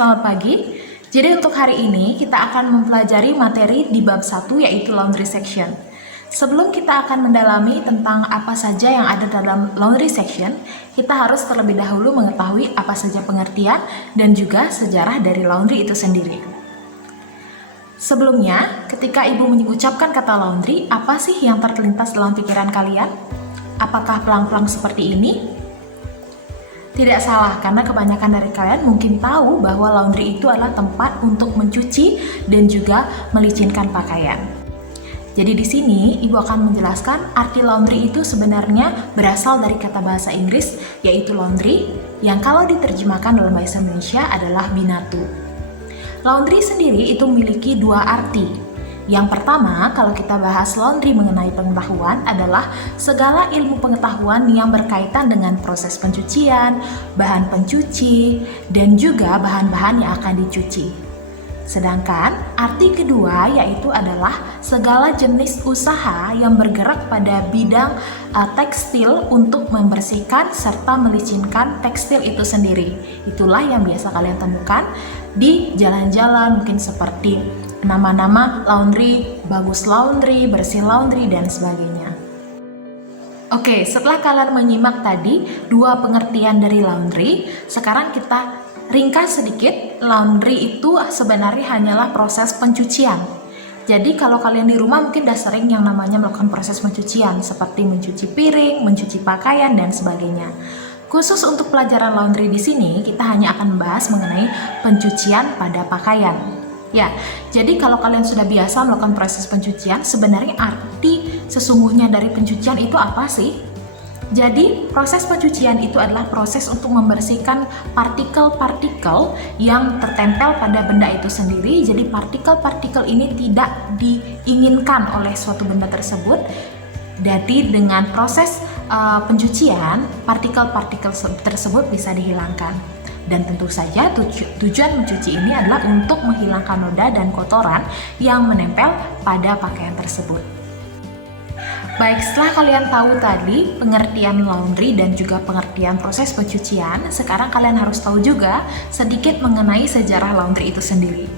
selamat pagi. Jadi untuk hari ini kita akan mempelajari materi di bab 1 yaitu laundry section. Sebelum kita akan mendalami tentang apa saja yang ada dalam laundry section, kita harus terlebih dahulu mengetahui apa saja pengertian dan juga sejarah dari laundry itu sendiri. Sebelumnya, ketika Ibu mengucapkan kata laundry, apa sih yang terlintas dalam pikiran kalian? Apakah pelang-pelang seperti ini? Tidak salah, karena kebanyakan dari kalian mungkin tahu bahwa laundry itu adalah tempat untuk mencuci dan juga melicinkan pakaian. Jadi di sini Ibu akan menjelaskan arti laundry itu sebenarnya berasal dari kata bahasa Inggris yaitu laundry, yang kalau diterjemahkan dalam bahasa Indonesia adalah binatu. Laundry sendiri itu memiliki dua arti. Yang pertama, kalau kita bahas laundry mengenai pengetahuan adalah segala ilmu pengetahuan yang berkaitan dengan proses pencucian, bahan pencuci, dan juga bahan-bahan yang akan dicuci. Sedangkan arti kedua yaitu adalah segala jenis usaha yang bergerak pada bidang tekstil untuk membersihkan serta melicinkan tekstil itu sendiri. Itulah yang biasa kalian temukan di jalan-jalan, mungkin seperti nama-nama laundry, bagus laundry, bersih laundry, dan sebagainya. Oke, setelah kalian menyimak tadi dua pengertian dari laundry, sekarang kita ringkas sedikit. Laundry itu sebenarnya hanyalah proses pencucian. Jadi kalau kalian di rumah mungkin udah sering yang namanya melakukan proses pencucian, seperti mencuci piring, mencuci pakaian, dan sebagainya. Khusus untuk pelajaran laundry di sini, kita hanya akan membahas mengenai pencucian pada pakaian. Ya, jadi kalau kalian sudah biasa melakukan proses pencucian, sebenarnya arti sesungguhnya dari pencucian itu apa sih? Jadi, proses pencucian itu adalah proses untuk membersihkan partikel-partikel yang tertempel pada benda itu sendiri. Jadi, partikel-partikel ini tidak diinginkan oleh suatu benda tersebut. Jadi, dengan proses pencucian, partikel-partikel tersebut bisa dihilangkan. Dan tentu saja tujuan mencuci ini adalah untuk menghilangkan noda dan kotoran yang menempel pada pakaian tersebut. Baik, setelah kalian tahu tadi pengertian laundry dan juga pengertian proses pencucian, sekarang kalian harus tahu juga sedikit mengenai sejarah laundry itu sendiri.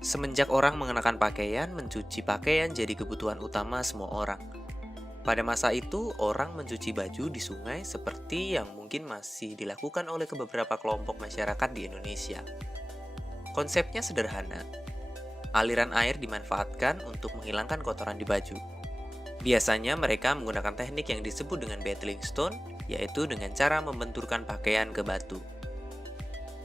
Semenjak orang mengenakan pakaian, mencuci pakaian jadi kebutuhan utama semua orang. Pada masa itu, orang mencuci baju di sungai seperti yang mungkin masih dilakukan oleh beberapa kelompok masyarakat di Indonesia. Konsepnya sederhana. Aliran air dimanfaatkan untuk menghilangkan kotoran di baju. Biasanya mereka menggunakan teknik yang disebut dengan battling stone, yaitu dengan cara membenturkan pakaian ke batu.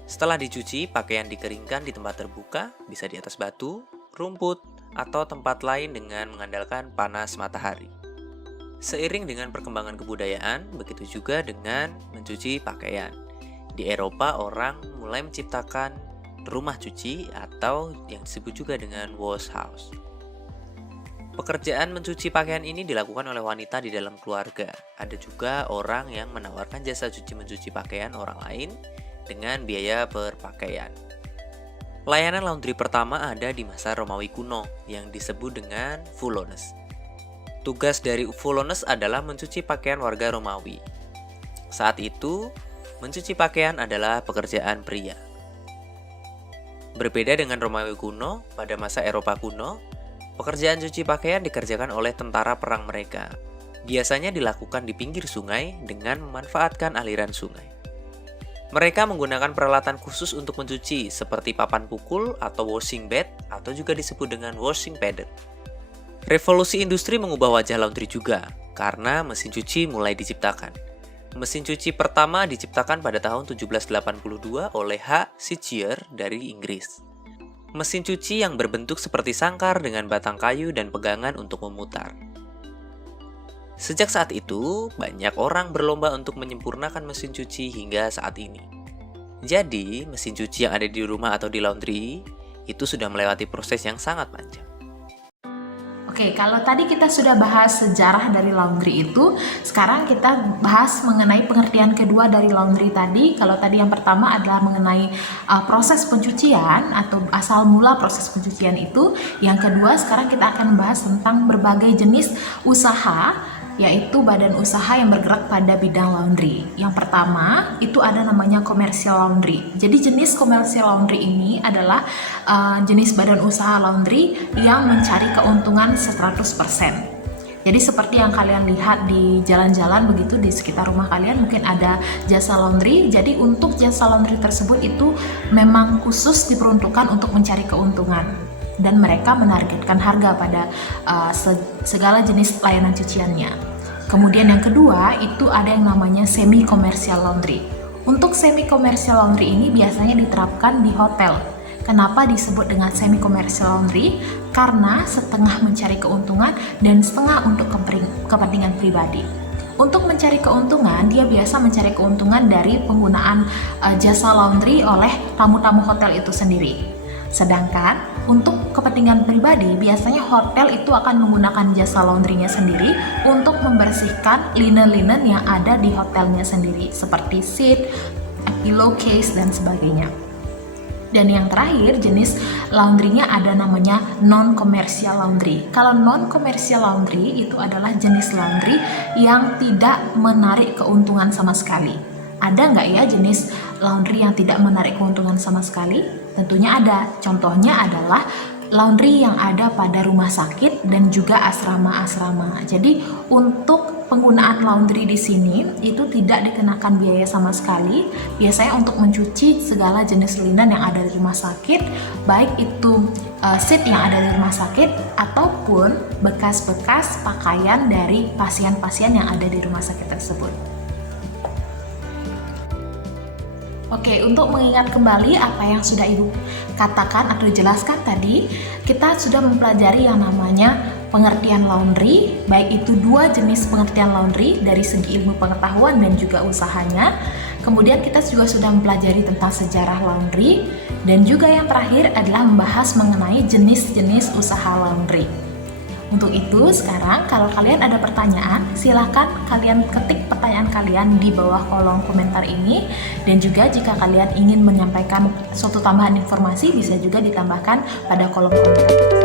Setelah dicuci, pakaian dikeringkan di tempat terbuka, bisa di atas batu, rumput, atau tempat lain dengan mengandalkan panas matahari. Seiring dengan perkembangan kebudayaan, begitu juga dengan mencuci pakaian. Di Eropa, orang mulai menciptakan rumah cuci atau yang disebut juga dengan wash house. Pekerjaan mencuci pakaian ini dilakukan oleh wanita di dalam keluarga. Ada juga orang yang menawarkan jasa mencuci pakaian orang lain dengan biaya per pakaian. Layanan laundry pertama ada di masa Romawi kuno yang disebut dengan Fulones. Tugas dari Fulones adalah mencuci pakaian warga Romawi. Saat itu, mencuci pakaian adalah pekerjaan pria. Berbeda dengan Romawi kuno, pada masa Eropa kuno, pekerjaan cuci pakaian dikerjakan oleh tentara perang mereka. Biasanya dilakukan di pinggir sungai dengan memanfaatkan aliran sungai. Mereka menggunakan peralatan khusus untuk mencuci, seperti papan pukul atau washing bed, atau juga disebut dengan washing padder. Revolusi industri mengubah wajah laundry juga, karena mesin cuci mulai diciptakan. Mesin cuci pertama diciptakan pada tahun 1782 oleh H. Sitchier dari Inggris. Mesin cuci yang berbentuk seperti sangkar dengan batang kayu dan pegangan untuk memutar. Sejak saat itu, banyak orang berlomba untuk menyempurnakan mesin cuci hingga saat ini. Jadi, mesin cuci yang ada di rumah atau di laundry itu sudah melewati proses yang sangat panjang. Oke, kalau tadi kita sudah bahas sejarah dari laundry itu, sekarang kita bahas mengenai pengertian kedua dari laundry tadi. Kalau tadi yang pertama adalah mengenai proses pencucian atau asal mula proses pencucian itu. Yang kedua, sekarang kita akan membahas tentang berbagai jenis usaha yaitu badan usaha yang bergerak pada bidang laundry. Yang pertama, itu ada namanya commercial laundry. Jadi jenis commercial laundry ini adalah jenis badan usaha laundry yang mencari keuntungan 100%. Jadi seperti yang kalian lihat di jalan-jalan begitu di sekitar rumah kalian mungkin ada jasa laundry. Jadi untuk jasa laundry tersebut itu memang khusus diperuntukkan untuk mencari keuntungan dan mereka menargetkan harga pada segala jenis layanan cuciannya. Kemudian yang kedua itu ada yang namanya semi commercial laundry. Untuk semi commercial laundry ini biasanya diterapkan di hotel. Kenapa disebut dengan semi commercial laundry? Karena setengah mencari keuntungan dan setengah untuk kepentingan pribadi. Untuk mencari keuntungan, dia biasa mencari keuntungan dari penggunaan jasa laundry oleh tamu-tamu hotel itu sendiri. Sedangkan untuk kepentingan pribadi, biasanya hotel itu akan menggunakan jasa laundrynya sendiri untuk membersihkan linen-linen yang ada di hotelnya sendiri, seperti seat, pillowcase, dan sebagainya. Dan yang terakhir jenis laundrynya ada namanya non-commercial laundry. Kalau non-commercial laundry itu adalah jenis laundry yang tidak menarik keuntungan sama sekali. Ada nggak ya jenis laundry yang tidak menarik keuntungan sama sekali? Tentunya ada. Contohnya adalah laundry yang ada pada rumah sakit dan juga asrama-asrama. Jadi untuk penggunaan laundry di sini itu tidak dikenakan biaya sama sekali. Biasanya untuk mencuci segala jenis linen yang ada di rumah sakit, baik itu sheet yang ada di rumah sakit ataupun bekas-bekas pakaian dari pasien-pasien yang ada di rumah sakit tersebut. Oke, untuk mengingat kembali apa yang sudah Ibu katakan atau jelaskan tadi, kita sudah mempelajari yang namanya pengertian laundry, baik itu dua jenis pengertian laundry dari segi ilmu pengetahuan dan juga usahanya. Kemudian kita juga sudah mempelajari tentang sejarah laundry, dan juga yang terakhir adalah membahas mengenai jenis-jenis usaha laundry. Untuk itu, sekarang kalau kalian ada pertanyaan, silahkan kalian ketik pertanyaan kalian di bawah kolom komentar ini. Dan juga jika kalian ingin menyampaikan suatu tambahan informasi, bisa juga ditambahkan pada kolom komentar.